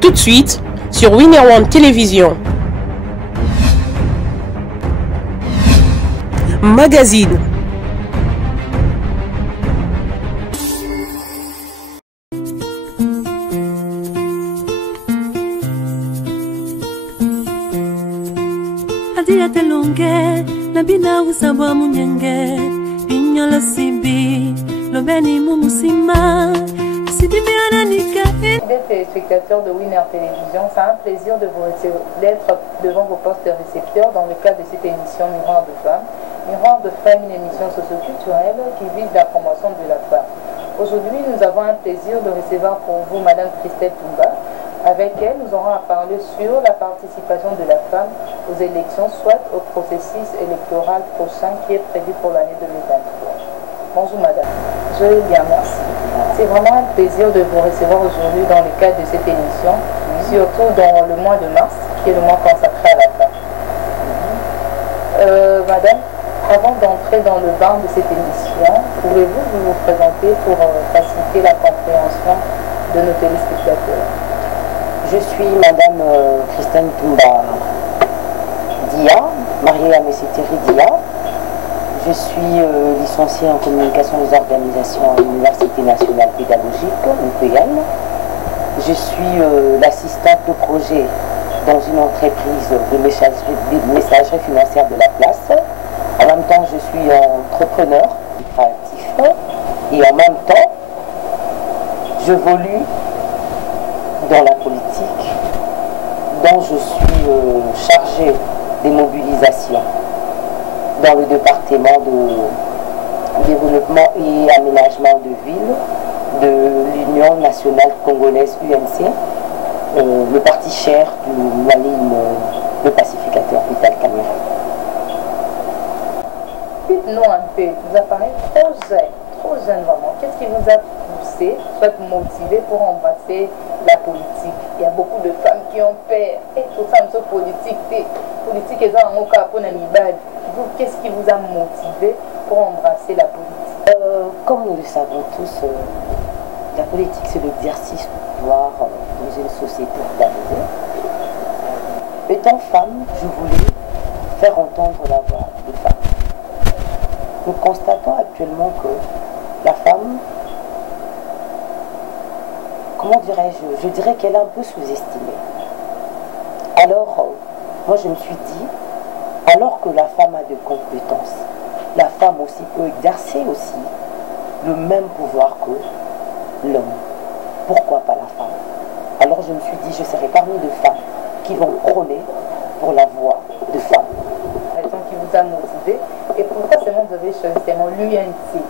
tout de suite sur Winner One Télévision. Magazine. Adia telonge, nabina usabwa munyenge, binyola sibi, lobeni mumusima, Téléspectateurs de Winner Télévision, c'est un plaisir d'être devant vos postes de récepteurs dans le cadre de cette émission Miroir de Femmes. Miroir de Femmes, une émission socioculturelle qui vise la promotion de la femme. Aujourd'hui, nous avons un plaisir de recevoir pour vous Madame Christelle Toumba. Avec elle, nous aurons à parler sur la participation de la femme aux élections, soit au processus électoral prochain qui est prévu pour l'année 2023. Bonjour Madame. Je vais bien, merci. C'est vraiment un plaisir de vous recevoir aujourd'hui dans le cadre de cette émission, surtout dans le mois de mars, qui est le mois consacré à la femme. Madame, avant d'entrer dans le bain de cette émission, pouvez-vous vous présenter pour faciliter la compréhension de nos téléspectateurs? Je suis Madame Christelle Toumba Dia, mariée à M. Thierry Dia. Je suis licenciée en communication des organisations à l'Université nationale pédagogique, UPN. Je suis l'assistante de projet dans une entreprise de messagerie financière de la place. En même temps, je suis entrepreneur créatif et en même temps, j'évolue dans la politique dont je suis chargée des mobilisations dans le département de développement et aménagement de ville de l'Union nationale congolaise UNC, le parti cher du Mali, le pacificateur Vital Kamerhe. Dites-nous un peu, vous apparaissez trop jeune vraiment. Qu'est-ce qui vous a poussé, soit motivé pour embrasser la politique? Il y a beaucoup de femmes qui ont peur. Et tout ça, nous sommes politiques. Politique est un mot pour vous, qu'est-ce qui vous a motivé pour embrasser la politique? Comme nous le savons tous, la politique c'est l'exercice du pouvoir dans une société organisée. Étant femme, je voulais faire entendre la voix des femmes. Nous constatons actuellement que la femme, comment dirais-je, je dirais qu'elle est un peu sous-estimée. Alors, moi je me suis dit, alors que la femme a des compétences, la femme aussi peut exercer aussi le même pouvoir que l'homme. Pourquoi pas la femme? Alors je me suis dit, je serai parmi de femmes qui vont prôner pour la voix de femmes. La raison qui vous a motivé, et pourquoi seulement vous avez choisi seulement l'UNC?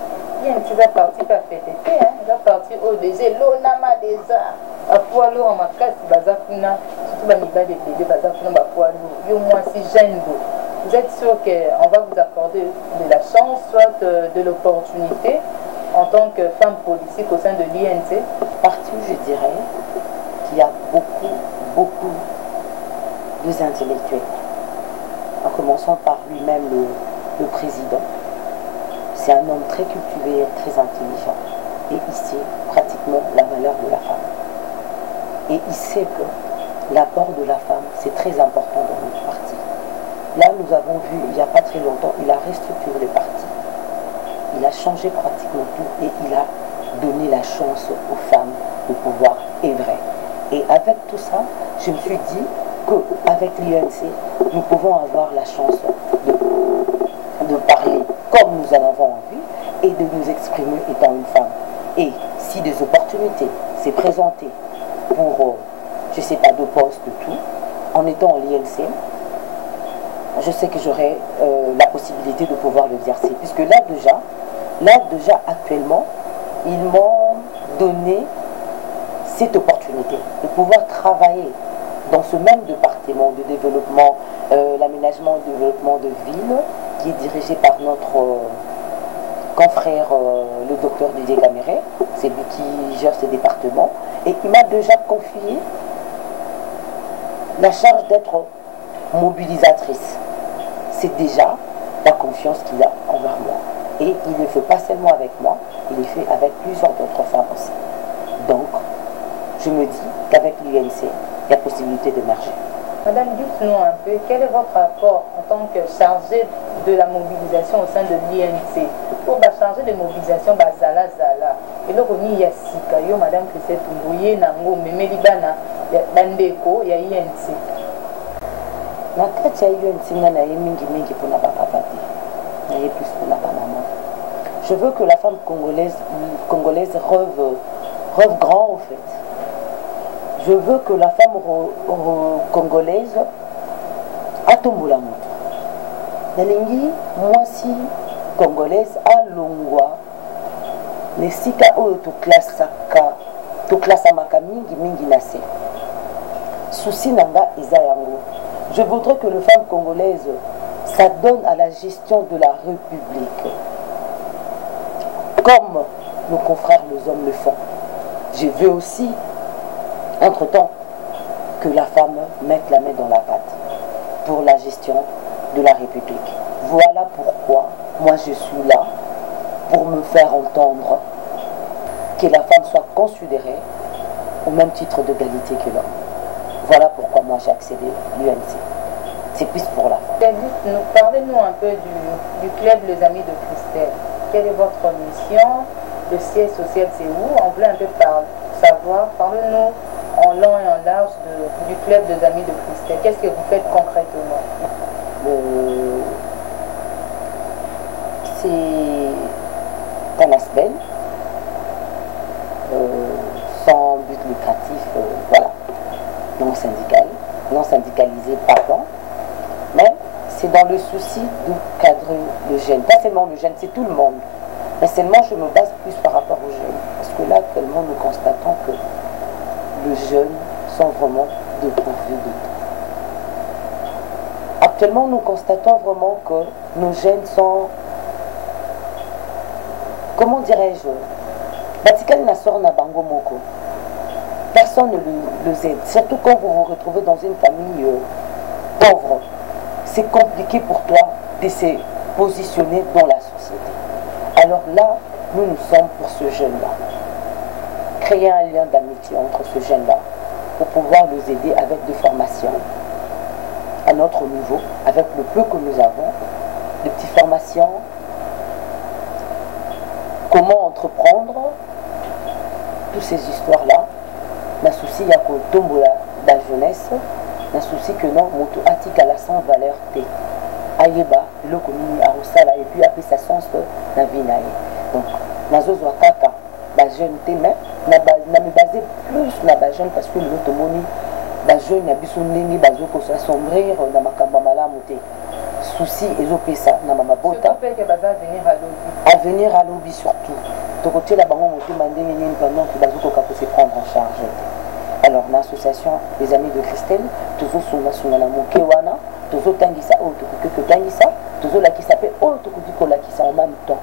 L'UNC va partir par FTT, va partir au DG, l'ONAMA des arts. À Poilo, en ma classe, Bazafuna, surtout Baniba des bébés, Bazafuna, Poilo, yo moi si jeune. Vous êtes sûr qu'on va vous accorder de la chance, soit de l'opportunité en tant que femme politique au sein de l'INC? Partout, je dirais qu'il y a beaucoup d'intellectuels. En commençant par lui-même le président. C'est un homme très cultivé et très intelligent. Et il sait pratiquement la valeur de la femme. Et il sait que l'apport de la femme, c'est très important dans notre parti. Là, nous avons vu, il n'y a pas très longtemps, il a restructuré le parti. Il a changé pratiquement tout et il a donné la chance aux femmes de pouvoir œuvrer. Et avec tout ça, je me suis dit qu'avec l'INC, nous pouvons avoir la chance de parler comme nous en avons envie et de nous exprimer étant une femme. Et si des opportunités s'est présentées pour, je ne sais pas, de postes, de tout, en étant en l'INC, je sais que j'aurai la possibilité de pouvoir l'exercer. Puisque là déjà actuellement, ils m'ont donné cette opportunité de pouvoir travailler dans ce même département de développement, l'aménagement et le développement de ville, qui est dirigé par notre confrère, le docteur Didier Kamerhe. C'est lui qui gère ce département. Et il m'a déjà confié la charge d'être mobilisatrice. C'est déjà la confiance qu'il a envers moi. Et il ne le fait pas seulement avec moi, il le fait avec plusieurs d'autres femmes aussi. Donc, je me dis qu'avec l'UNC, il y a possibilité d'émerger. Madame, dites-nous un peu, quel est votre rapport en tant que chargée de la mobilisation au sein de l'INC? Pour charger de mobilisation, Zala. Et donc, il y a Sika, Madame Christelle Toumboye, Nango, Memelibana, Bandeko, il y a INC. La tête, il y a INC, il y a mingi pour la papa, il y a plus pour la maman. Je veux que la femme congolaise rêve grand, en fait. Je veux que la femme congolaise atombola moto. Nalingi mwasi congolaise alongwa nesika oyo toklasamaka mingi na se. Souci nanga eza yango. Je voudrais que les femmes congolaises s'adonnent à la gestion de la République. Comme nos confrères les hommes le font. Je veux aussi entre-temps, que la femme mette la main dans la pâte pour la gestion de la République. Voilà pourquoi moi je suis là pour me faire entendre que la femme soit considérée au même titre d'égalité que l'homme. Voilà pourquoi moi j'ai accédé à l'UNC. C'est plus pour la femme. Parlez-nous un peu du club Les Amis de Christelle. Quelle est votre mission? Le siège social c'est où? On voulait un peu savoir. Parlez-nous en long et en large du club des Amis de Christelle. Qu'est-ce que vous faites concrètement? C'est un aspect sans but lucratif, voilà, non syndical, non syndicalisé, pardon, mais c'est dans le souci de cadrer le jeune, pas seulement le jeune, c'est tout le monde, mais seulement je me base plus par rapport aux jeunes, parce que là actuellement nous constatons que les jeunes sont vraiment dépourvus de tout. Actuellement, nous constatons vraiment que nos jeunes sont, comment dirais-je, personne ne les aide, surtout quand vous vous retrouvez dans une famille pauvre. C'est compliqué pour toi de se positionner dans la société. Alors là, nous sommes pour ce jeune-là. Créer un lien d'amitié entre ce jeune-là pour pouvoir les aider avec des formations à notre niveau, avec le peu que nous avons, des petites formations, comment entreprendre, toutes ces histoires-là. Le souci, il y a que tombola la jeunesse, le souci que non, moto atique à la sans valeur T. Aïeba, le commis à Rosala, et puis après ça sens la vie naïe. Donc, nazo kaka, la jeune T, mais na me basé plus na ba jeune parce que le automoni ba jeune na biso ndenge bazo ko s'assombrir na makamba malamu te. Souci ezopesa na mama bota à venir à lobby surtout to côté la bango moto mandenge ni pendant que bazo ko se prendre en charge. Alors l'association des Amis de Christelle toujours sur la moké wana toujours tangisa o to tangisa toujours la qui s'appelle o to ko la qui ça en même temps.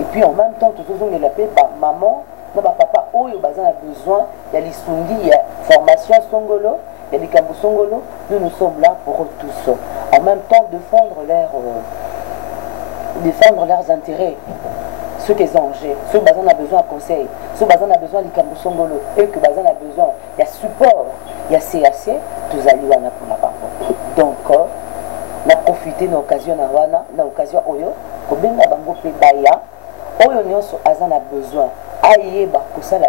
Et puis en même temps toujours on l'appelle par maman. Non, papa, oh, il a besoin, il y a les sungi, il y a formation songolo, il y a les kambo songolo. Nous sommes là pour eux tous. En même temps, défendre leurs intérêts, ceux qui ont enjeux, ceux qui ont besoin de conseils, ceux qui ont besoin de kambo songolo, eux qui ont besoin, il y a support, il y a CAC, tous allés pour la parole. Donc, on a profité de l'occasion, Oyo, pour bien bango pe baya, Oyo nyonso azana besoin. Aïeba, pour ça, à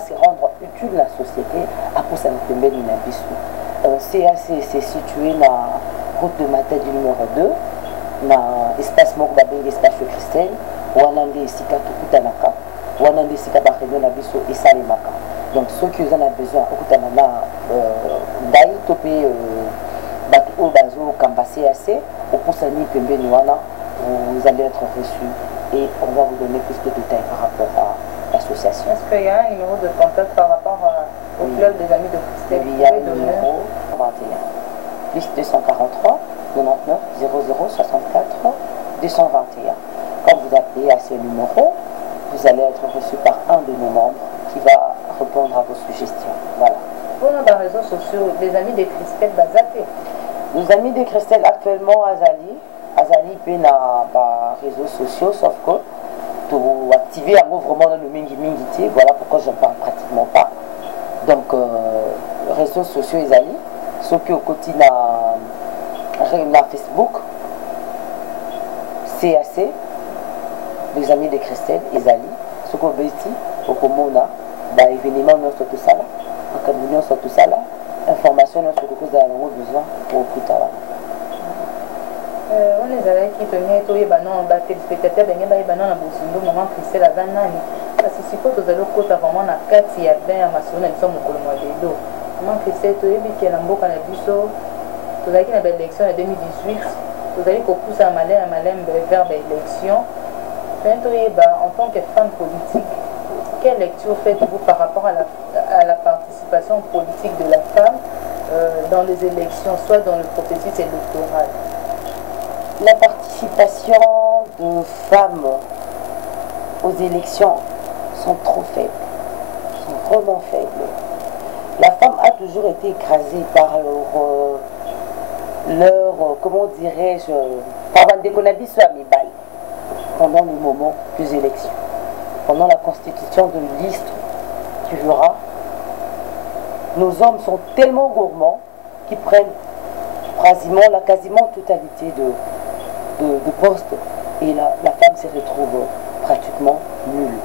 se rendre utile à la société, à pour ça, nous tomber dans CAC, c'est situé dans la route de Matadi numéro 2, dans l'espace Mokbabé, l'espace Christelle, où on a des Sika Tukutanaka, où on a des Sika Bakhédo Nabiso et Salemaka. Donc, ceux qui en ont besoin, Okutanana, Daï, Topé, Batou, Bazo, Kamba CAC, au Poussani, Pembe, Nouana, vous allez être reçus. Et on va vous donner plus de détails par rapport à l'association. Est-ce qu'il y a un numéro de contact par rapport au club des Amis de Christelle? Il y a le numéro 21, plus 243 99 00 64 221. Quand vous appelez à ce numéro, vous allez être reçu par un de nos membres qui va répondre à vos suggestions. Voilà. Pour nos réseaux sociaux, les Amis de Christelle Bazaté. Les Amis de Christelle actuellement Azali peut na réseaux sociaux, sauf que activer vraiment dans le mingi, voilà pourquoi je ne parle pratiquement pas. Donc, réseaux sociaux, ils allaient. Ceux qui au quotidien na Facebook, CAC, les amis de Christelle, ils allaient. Ceux qui ont ici, au Komona, événement, nous sommes tout ça là. En Cameroun, nous sommes tout ça là. Information, nous sommes tout ça là. Nous avons besoin pour tout ça là. On les a qui tenaient tous les banans, téléspectateurs, les banans, la bousine, maman Christelle, la banane. Parce que si vous avez le côté vraiment la carte, il y a bien à ma soeur, ils sont au colomo de dos. Maman Christelle, tu as vu qu'il y a un beau cannabis, tu as vu qu'il y a une élection en 2018, tu as vu qu'on pousse à Malem vers l'élection. En tant que femme politique, quelle lecture faites-vous par rapport à la participation politique de la femme dans les élections, soit dans le processus électoral? La participation de femmes aux élections sont trop faibles, sont vraiment faibles. La femme a toujours été écrasée par leur comment dirais-je, par un déconnabis sur mes balles pendant le moment des élections. Pendant la constitution de liste, tu verras, nos hommes sont tellement gourmands qu'ils prennent quasiment la totalité de postes, et la femme se retrouve pratiquement nulle.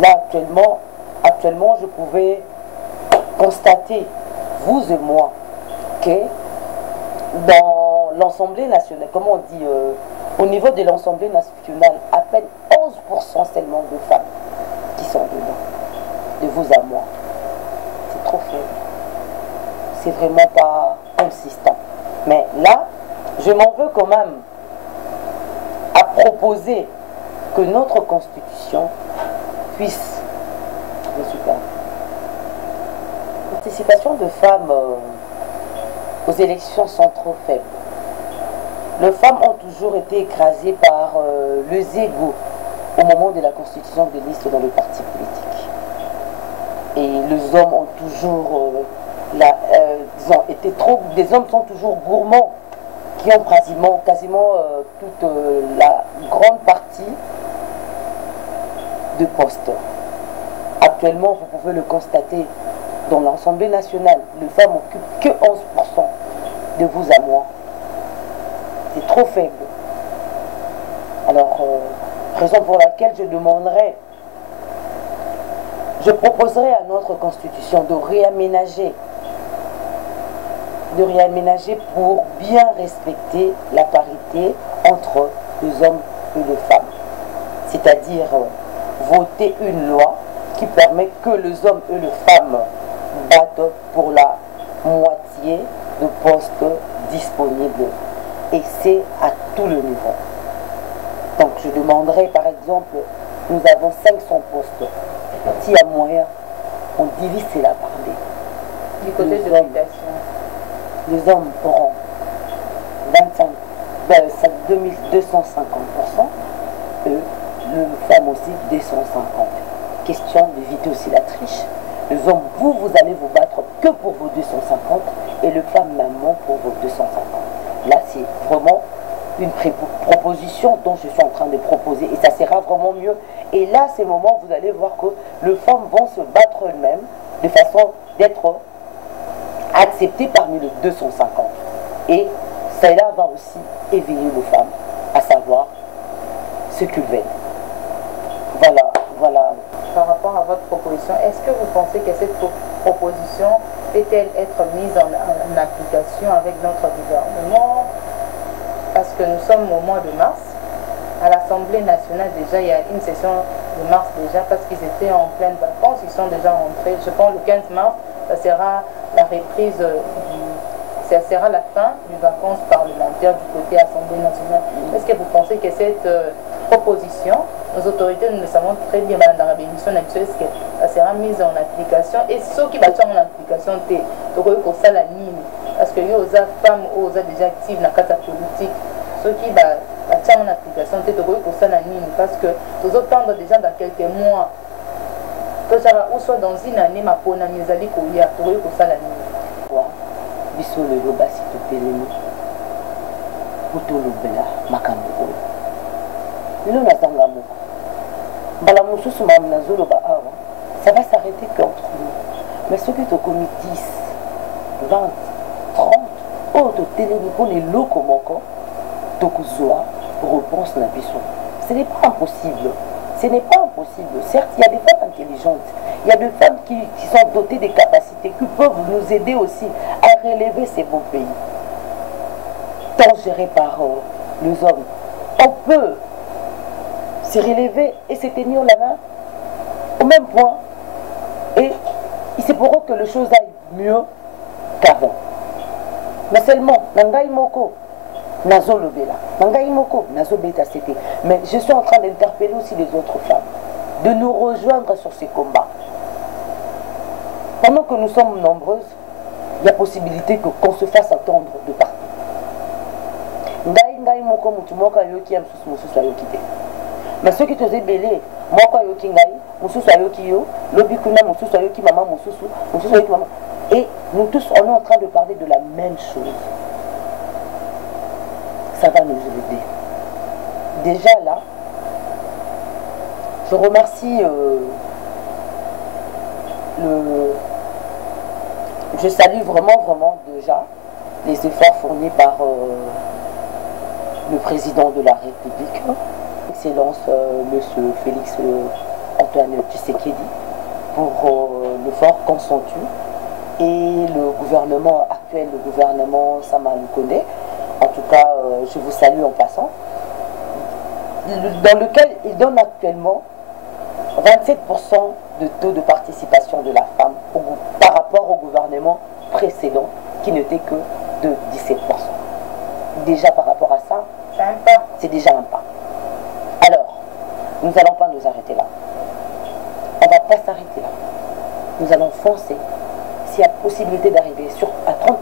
Là actuellement je pouvais constater, vous et moi, que dans l'Assemblée nationale, comment on dit, au niveau de l'Assemblée nationale, à peine 11% seulement de femmes qui sont dedans, de vous à moi. C'est trop faible. C'est vraiment pas consistant. Mais là, je m'en veux quand même à proposer que notre constitution puisse... La participation de femmes aux élections sont trop faibles. Les femmes ont toujours été écrasées par les égos au moment de la constitution des listes dans le parti politique. Et les hommes ont toujours... des hommes sont toujours gourmands, qui ont quasiment toute la grande partie de postes. Actuellement, vous pouvez le constater, dans l'Assemblée nationale, les femmes n'occupent que 11% de vous à moi. C'est trop faible. Alors, raison pour laquelle je proposerai à notre constitution de réaménager pour bien respecter la parité entre les hommes et les femmes. C'est-à-dire voter une loi qui permet que les hommes et les femmes battent pour la moitié de postes disponibles. Et c'est à tous les niveaux. Donc je demanderai par exemple, nous avons 500 postes. S'il y a moyen, on divise cela par deux. Du côté de l'habitation. Les hommes auront 250% et les femmes aussi 250. Question d'éviter aussi la triche. Les hommes, vous allez vous battre que pour vos 250 et les femmes maman pour vos 250. Là, c'est vraiment une proposition dont je suis en train de proposer et ça sera vraiment mieux. Et là, c'est le moment où vous allez voir que les femmes vont se battre elles-mêmes de façon d'être acceptées parmi les 250. Et cela va aussi éveiller les femmes à savoir ce qu'ils veulent. Voilà. Par rapport à votre proposition, est-ce que vous pensez que cette proposition peut-elle être mise en application avec notre gouvernement? Parce que nous sommes au mois de mars. À l'Assemblée nationale, déjà, il y a une session de mars déjà, parce qu'ils étaient en pleine vacances, ils sont déjà rentrés. Je pense le 15 mars, ça sera la reprise, ça sera la fin des vacances parlementaires du côté Assemblée nationale. Est-ce que vous pensez que cette proposition, nos autorités, nous le savons très bien dans la bénédiction nationale, est-ce que ça sera mise en application? Et ceux qui battent en application, c'est pour ça la ligne. Parce que les femmes ou déjà actives dans la carte politique, ceux qui battent en application, c'est pour ça la ligne. Parce que nous attendons déjà dans quelques mois, ou soit dans une année, ma peau n'a mis à l'île, pour ça la ligne. Biso le roba si tu peux le pour tout le bela makambo. Lelo nazanga moko. Mbala mosusu mam nazoloba awa. Ça va s'arrêter qu'entre nous. Mais ceux qui te commis 10, 20, 30, oh, te téléphone et l'eau moko, tokuzoa, réponse na biso. Ce n'est pas impossible. Ce n'est pas impossible. Certes, il y a des femmes intelligentes. Il y a des femmes qui sont dotées des capacités, qui peuvent nous aider aussi à relever ces beaux pays. Tant gérés par les hommes. On peut se relever et se tenir la main au même point. Et il se pourra que les choses aillent mieux qu'avant. Mais seulement, Nangaï Moko, Nazo Lobela, Nangaï Moko, Nazo Beta c'était. Mais je suis en train d'interpeller aussi les autres femmes, de nous rejoindre sur ces combats. Pendant que nous sommes nombreuses, il y a possibilité qu'on se fasse entendre de partout. Ngaï Moko, Moutumoka Yoki, Moussous Ayokite. Mais ceux qui te faisaient belé, Moko Yoki Ngaï, Moussous Ayoki Yo, Lobikuna, Moussous Ayoki Maman, Moussous Ayoki Maman. Et nous tous, on est en train de parler de la même chose. Ça va nous aider. Déjà là, je remercie je salue vraiment déjà les efforts fournis par le président de la République, Excellence Monsieur Félix Antoine Tshisekedi, pour le fort consenti. Et le gouvernement actuel, le gouvernement Sama Lukonde, en tout cas, je vous salue en passant, dans lequel il donne actuellement 27% de taux de participation de la femme par rapport au gouvernement précédent qui n'était que de 17%. Déjà par rapport à ça, c'est déjà un pas. Alors, nous n'allons pas nous arrêter là. On ne va pas s'arrêter là. Nous allons foncer. S'il y a possibilité d'arriver à 30%,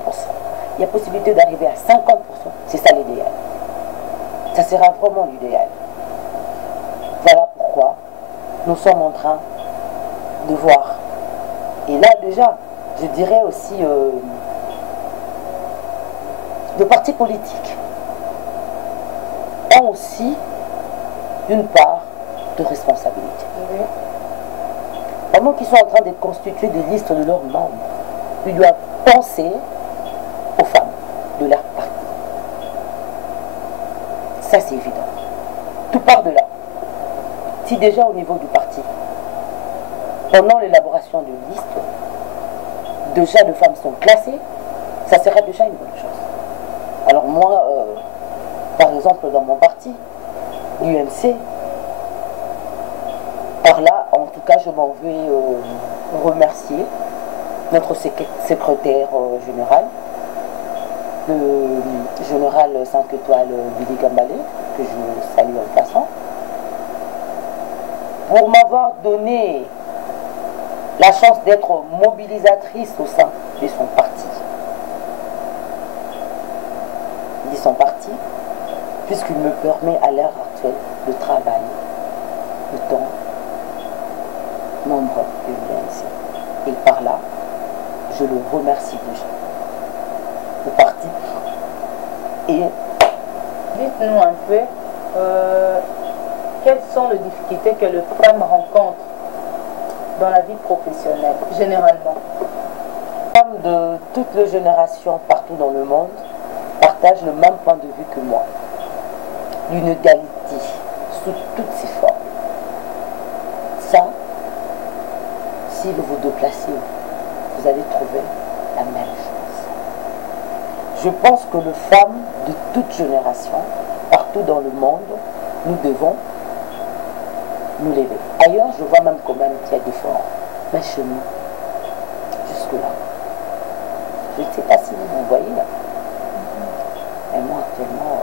il y a possibilité d'arriver à 50%, c'est ça l'idéal. Ça sera vraiment l'idéal. Voilà pourquoi nous sommes en train de voir. Et là déjà, je dirais aussi, les partis politiques ont aussi une part de responsabilité. Pendant qu'ils sont en train de constituer des listes de leurs membres, ils doivent penser aux femmes de leur parti. Ça, c'est évident. Tout part de là. Si déjà au niveau du parti, pendant l'élaboration de listes, déjà de femmes sont classées, ça sera déjà une bonne chose. Alors moi, par exemple, dans mon parti, l'UMC, par là, en tout cas, je m'en vais remercier notre secrétaire général, le général 5 étoiles Billy Gambalé, que je salue en passant, pour m'avoir donné la chance d'être mobilisatrice au sein de son parti. De son parti, puisqu'il me permet à l'heure actuelle de travailler étant membre de l'UNC. Et par là, je le remercie déjà. Le parti. Et dites-nous un peu quelles sont les difficultés que les femmes rencontrent dans la vie professionnelle, généralement. Les femmes de toutes les générations partout dans le monde partagent le même point de vue que moi. L'inégalité sous toutes ses formes. Ça, si vous vous déplacez, vous allez trouver la même chose. Je pense que les femmes de toute génération, partout dans le monde, nous devons nous lever. Ailleurs, je vois même quand même qu'il y a des forts. Mais chez nous, jusque-là, je ne sais pas si vous voyez là. Mais moi, actuellement,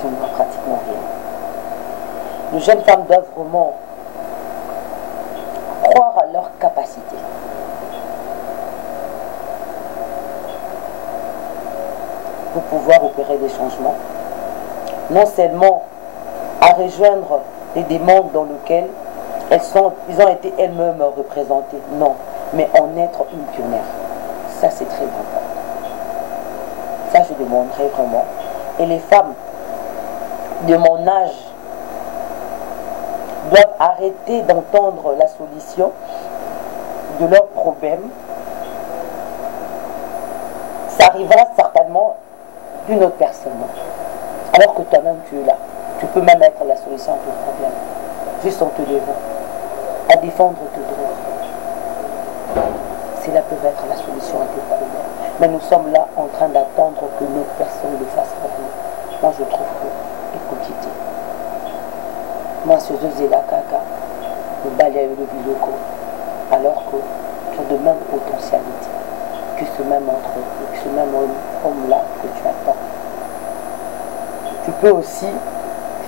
je ne vois pratiquement rien. Les jeunes femmes doivent vraiment croire à leur capacité. Pour pouvoir opérer des changements. Non seulement à rejoindre les demandes dans lesquelles ils ont été elles-mêmes représentées. Non, mais en être une pionnière. Ça, c'est très important. Ça, je demanderai vraiment. Et les femmes de mon âge doivent arrêter d'entendre la solution de leurs problèmes, ça arrivera certainement d'une autre personne. Alors que toi-même tu es là. Tu peux même être la solution à ton problème. Juste en te levant, à défendre tes droits. Cela peut être la solution à tes problèmes. Mais nous sommes là en train d'attendre que l'autre personne le fasse pour nous. Moi je trouve que, écoutez, moi ce deux la caca, le balai le biloko, alors que tu as de même potentialité que ce même homme-là que tu attends. Tu peux aussi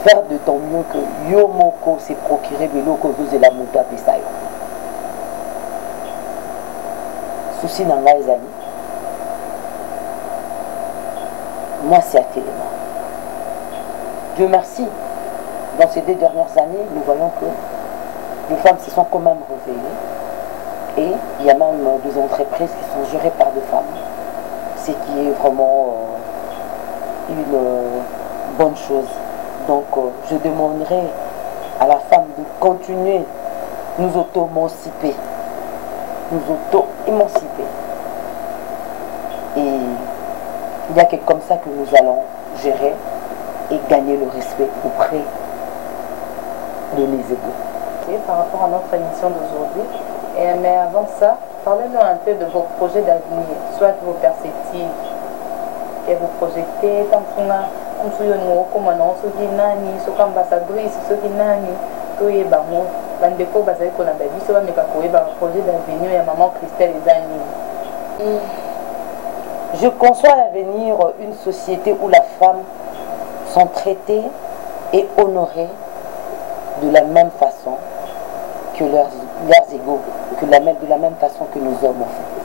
faire de ton mieux que Yomoko s'est procuré biloko de la moto à Pesayo. Souci n'a pas les amis. Moi c'est actuellement. Dieu merci. Dans ces 2 dernières années, nous voyons que les femmes se sont quand même réveillées. Et il y a même des entreprises qui sont gérées par des femmes. Ce qui est vraiment une bonne chose. Donc je demanderai à la femme de continuer nous auto-émanciper. Nous auto-émanciper. Et il n'y a que comme ça que nous allons gérer et gagner le respect auprès de les égaux. Par rapport à notre émission d'aujourd'hui, mais avant ça, parlez-nous un peu de vos projets d'avenir, soit vos perspectives que vous projetez, tant que nous comme nani, soit ambassadrice, soit nani, tout est bamo, bandeko bazali qu'on a babi, soit mais projet d'avenir et maman Christelle et Dani. Je conçois à l'avenir une société où la femme sont traitées et honorées de la même façon que leurs égaux, de la même façon que nous hommes en fait.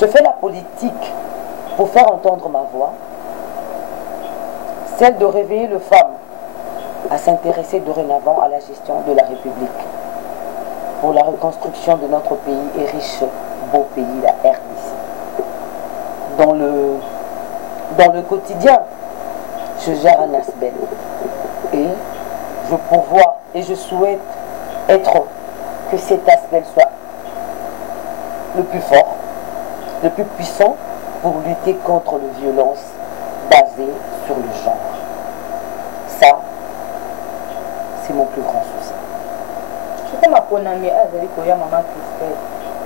Je fais la politique pour faire entendre ma voix, celle de réveiller les femmes à s'intéresser dorénavant à la gestion de la République, pour la reconstruction de notre pays et riche, beau pays, la RDC. Dans le quotidien, je gère un aspect et je pourvois et je souhaite que cet aspect soit le plus fort, le plus puissant pour lutter contre les violences basées sur le genre. Ça, c'est mon plus grand souci. Je suis ma konami azali koya maman Christelle.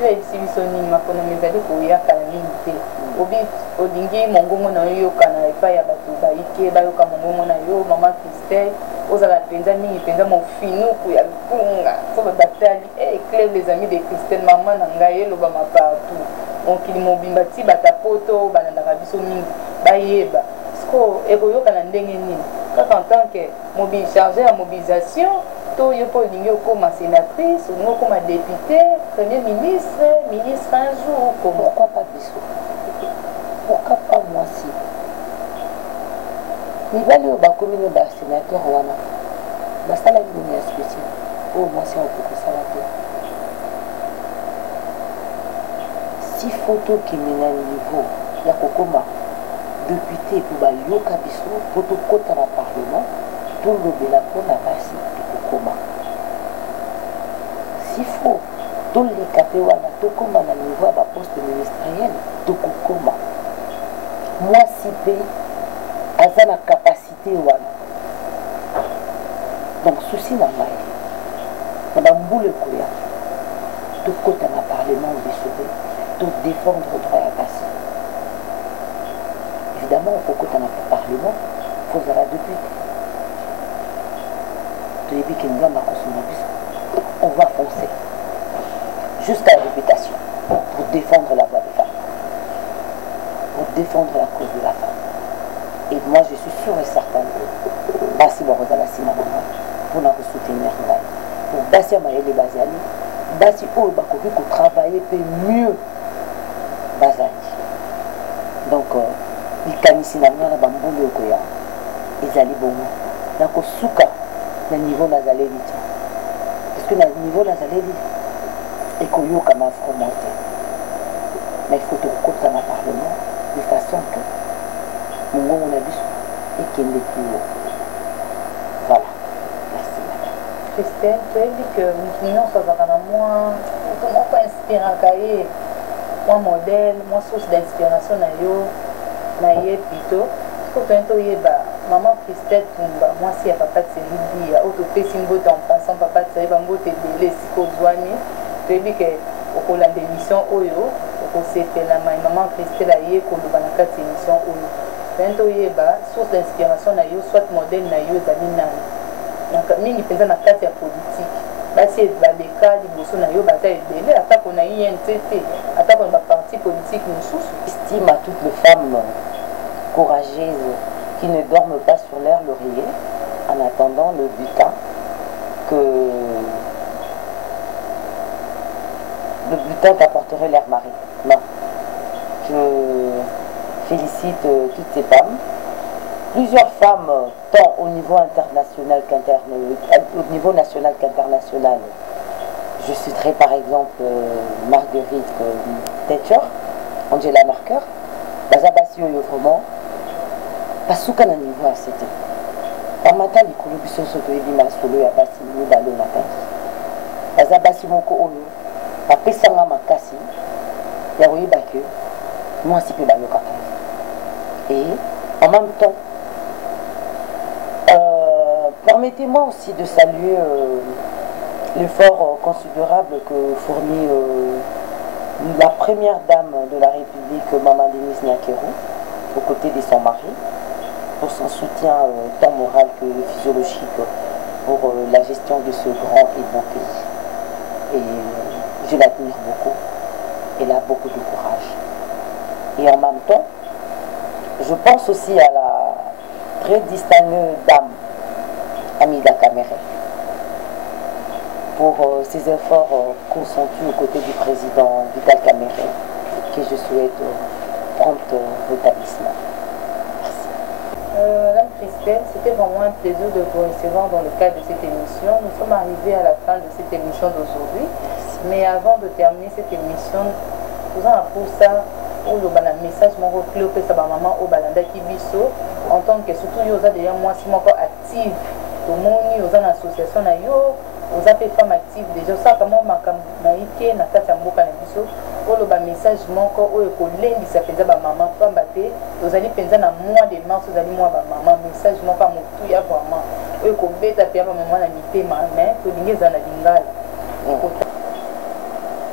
Yo exhibition ni ma konami azali koya kalamite. Obi odingi mongongo na yo kana epa ya bato ba ike ba yo ka mongongo na yo maman Christelle. Ozala penza mingi penza mo finu ku ya kunga. So ba batali éclaire les amis de Christelle maman na ngai lo ba ma partout. On kili mobimba ti bata poto bananda biso mingi ba yeba. Sko ekoyoka na ndenge nini. En tant que chargé à mobilisation, tout le monde comme sénatrice, ou comme député, premier ministre, ministre un jour. Pourquoi pas Bissot? Pourquoi pas moi si? Mais là, le commune de sénateur, on ça la ligne spéciale. Oh, moi si on peut ça la si photo qui mène à niveau, il y a Kokoma. Député pour Yoka Biso, pour tout côté dans le Parlement, tout le Bélapon n'a pas si de Kokoma. S'il faut, tous les Kapéwana, tout comme à la niveau à la poste ministérielle, tout Kokoma. Moi, si pays, à la capacité, donc, souci n'a pas été. Madame Boule Kouya, tout côté dans le Parlement, tout défendre le droit à passer. Évidemment, il faut que tu en aies pas parlement, il faut que tu aies député. On va foncer jusqu'à la députation pour défendre la voix des femmes, pour défendre la cause de la femme. Et moi, je suis sûre et certaine que Bassi Barozala Simama pour nous soutenir, pour Bassi Amaïle Bazali, Bassi Obakovi pour travailler mieux Bazali. Donc, likanisi na nga na bambulu okoya ezali bongo na kosuka na niveau nazaleli ti parce que na niveau nazaleli ekoyoka na vraiment te mais il faut tokota na parlement de façon que mongongo na biso ekende plus haut. Voilà, merci madame. Christelle, tu as dit que nous sommes moi, comment pas inspirer moi modèle, moi source d'inspiration na yo, na ye plutôt. Parce que quand tu maman Christelle Tumba, moi si à papa de Série, auto pesi mbote en passant papa de Série, mbote belé si ko zwani, tu as dit que au cours de l'émission Oyo, au cours de la maman Christelle a yé ko lobana kati émission Oyo. Quand tu source d'inspiration na yo, soit modèle na yo zali nani. Donc mingi pesa na kati ya politique. Basi baleka liboso na yo baza ebele ata ko na INTT, ata ko na parti politique mosusu. Estime à toutes les femmes courageuses qui ne dorment pas sur leur laurier en attendant le butin qu'apporterait leur mari. Non. Je félicite toutes ces femmes. Plusieurs femmes, tant au niveau international au niveau national qu'international. Je citerai par exemple Marguerite Thatcher, Angela Merkel, Bazabasi Oyo parce qu'à un niveau à c'était. Par matin, les colobisos sont de solo ya basi ni balo matin. Bazabasi moko oyo, apesanga makasi, ya oyi bake, moi si peu balo kaka. Et en même temps, permettez-moi aussi de saluer l'effort considérable que fournit la première dame de la République, Maman Denise Nyakeru, aux côtés de son mari, pour son soutien tant moral que physiologique pour la gestion de ce grand et beau pays. Et je l'admire beaucoup. Elle a beaucoup de courage. Et en même temps, je pense aussi à la très distinguée dame Amida Kamere pour ses efforts consentis aux côtés du président Vital Kamere, que je souhaite prompt rétablissement. Merci. Madame Christelle, c'était vraiment un plaisir de vous recevoir dans le cadre de cette émission. Nous sommes arrivés à la fin de cette émission d'aujourd'hui. Mais avant de terminer cette émission, nous avons pour ça un message clé que ça va maman au balanda kibiso en tant que surtout yo za déjà moi si moko active au moni aux association na yo aux appels femmes actives déjà ça comment makam na ike na kati ya mboka na biso olo ba message moko oyo ko lendi ça penza ba maman pamba te ozali penza na mois de mars ozali mois ba maman message moko motu ya vraiment oyo ko beta pe ba maman na mitema mais to lingeza na lingala.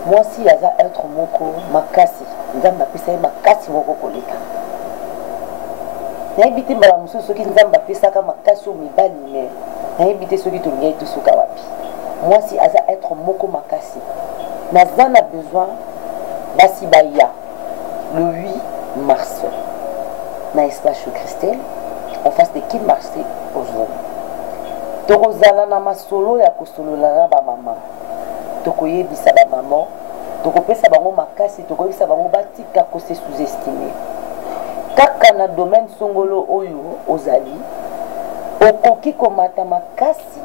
Moi si yaza être moko makasi nzamba pesa makasi moko koleka na ebite mbala mususu soki nzamba pesa ka makasi o mibali me na ebite soki to ngai to suka wapi. Moi si yaza être moko makasi nazana besoin basi baya le 8 mars na espace Christelle en face de qui marché aujourd'hui tokozala na masolo ya kosolola na ba mama tokoyebisa ba maman tokopesa bango makasi tokoyebisa bango batika ko se sous-estimer kaka na domaine songolo oyo ozali okoki komata makasi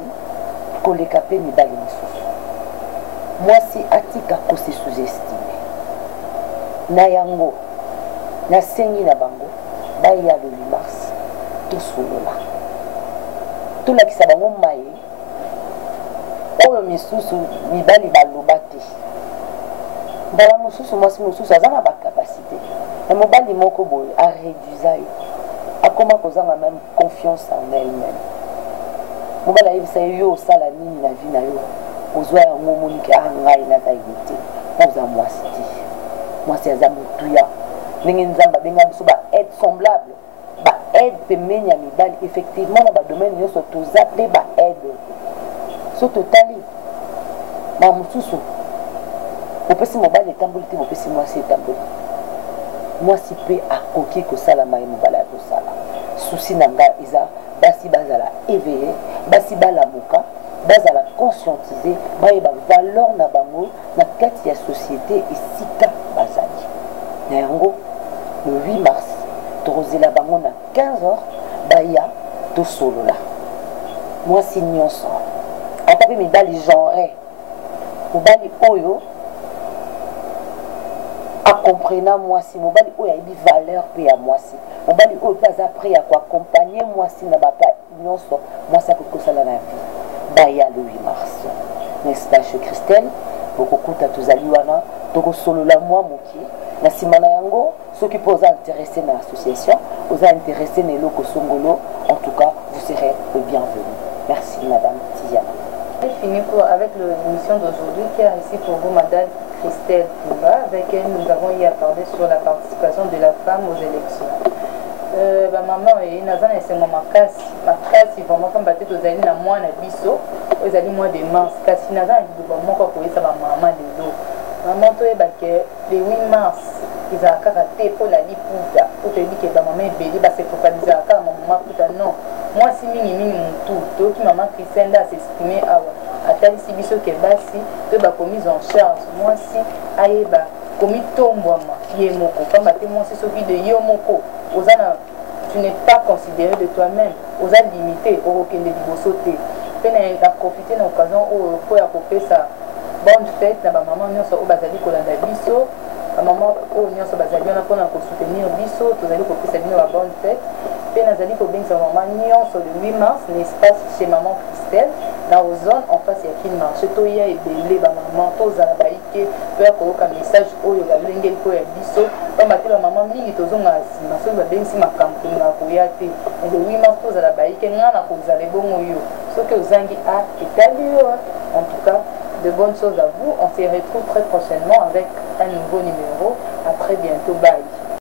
koleka pe mibali misusu mwasi atika ko se sous-estimer na yango nasengi na bango baya le 8 mars tosolola tolakisa bango maye oyo misusu mibali baloba te mbala mosusu mwasi mosusu aza na bacapacité na mobali moko boye areduisa ye akoma kozanga même confiance en elle-même mobali ayebisa ye yo osala nini na vie na yo ozwa yango omonike ngai naza ye te oza mwasi te mwasi aza motuya ndenge nzambe abenga biso baaide semblable baaide pembeni ya mibali effectivement na badomaine nyonso toza mpe baaide so totali na mosusu opesi mobali etamboli te opesi mwasi etamboli mwasi mpe akoki kosalama ye mobali ya kosala susi na ngai eza basi bazala éveillé basi balamuka bazala conscientisé bayeba valeur na bango na kati ya société esika bazali na yango le 8 mars tokozela bango na 15h baya tosolola mwasi nyonso ata mpe mibali genre mobali oyo akomprena mwasi mobali oyo ayebi valeur mpe ya mwasi mobali oyo mpe aza prêt ya koaccompagne mwasi na bapa nyonso mwasi akoki kosala na vie baya le 8 mars. N'est-ce pas chez Christelle? Bokokuta tozali wana toko solo la moi moki na simana yango ceux qui posent intéressés dans l'association, vous intéressés dans le Songolo, en tout cas vous serez le bienvenu. Merci madame Tiziana. J'ai fini avec l'émission d'aujourd'hui qui est ici pour vous madame Christelle Pumba, avec elle nous avons y parlé sur la participation de la femme aux élections. Maman et Nazan et c'est ma classe vraiment comme battre aux alliés na moi na biso aux alliés moi de mars kasi Nazan et vraiment quoi pour ça maman de l'eau maman toi que le 8 mars ils a karaté pour la liputa pour te dire que maman est belle bah c'est focaliser à car maman putain non moi si mini mon tout donc maman Christelle a s'exprimer à tel si biso que basi te ba commise en charge moi si aïeba commis tombouama yemoko comme battre moi c'est celui de yomoko tu n'es pas considéré de toi-même, aux limité, au aucun de sauter. Puis on a profité de l'occasion pour apporter sa bonne fête, la maman nous au bazali kolanda biso, la maman au nous au bazali on a pour soutenir biso, tous allez pour sa bonne fête. Puis on a dit pour bien sa maman nous sur le 8 mars, n'est-ce chez maman Christelle, dans la zone en face il y a qui marche, tout y a belé ba maman, tous à la baïke, peut avoir un message au yoga lengel ko ya biso. Comme la maman mingi tozonga sima so ba bengi ma kampuni na koyate et le 8 mars tous à la baïke ngana ko zale bongo yo ce que zangi a établi en tout cas de bonnes choses à vous on se retrouve très prochainement avec un nouveau numéro à très bientôt bye.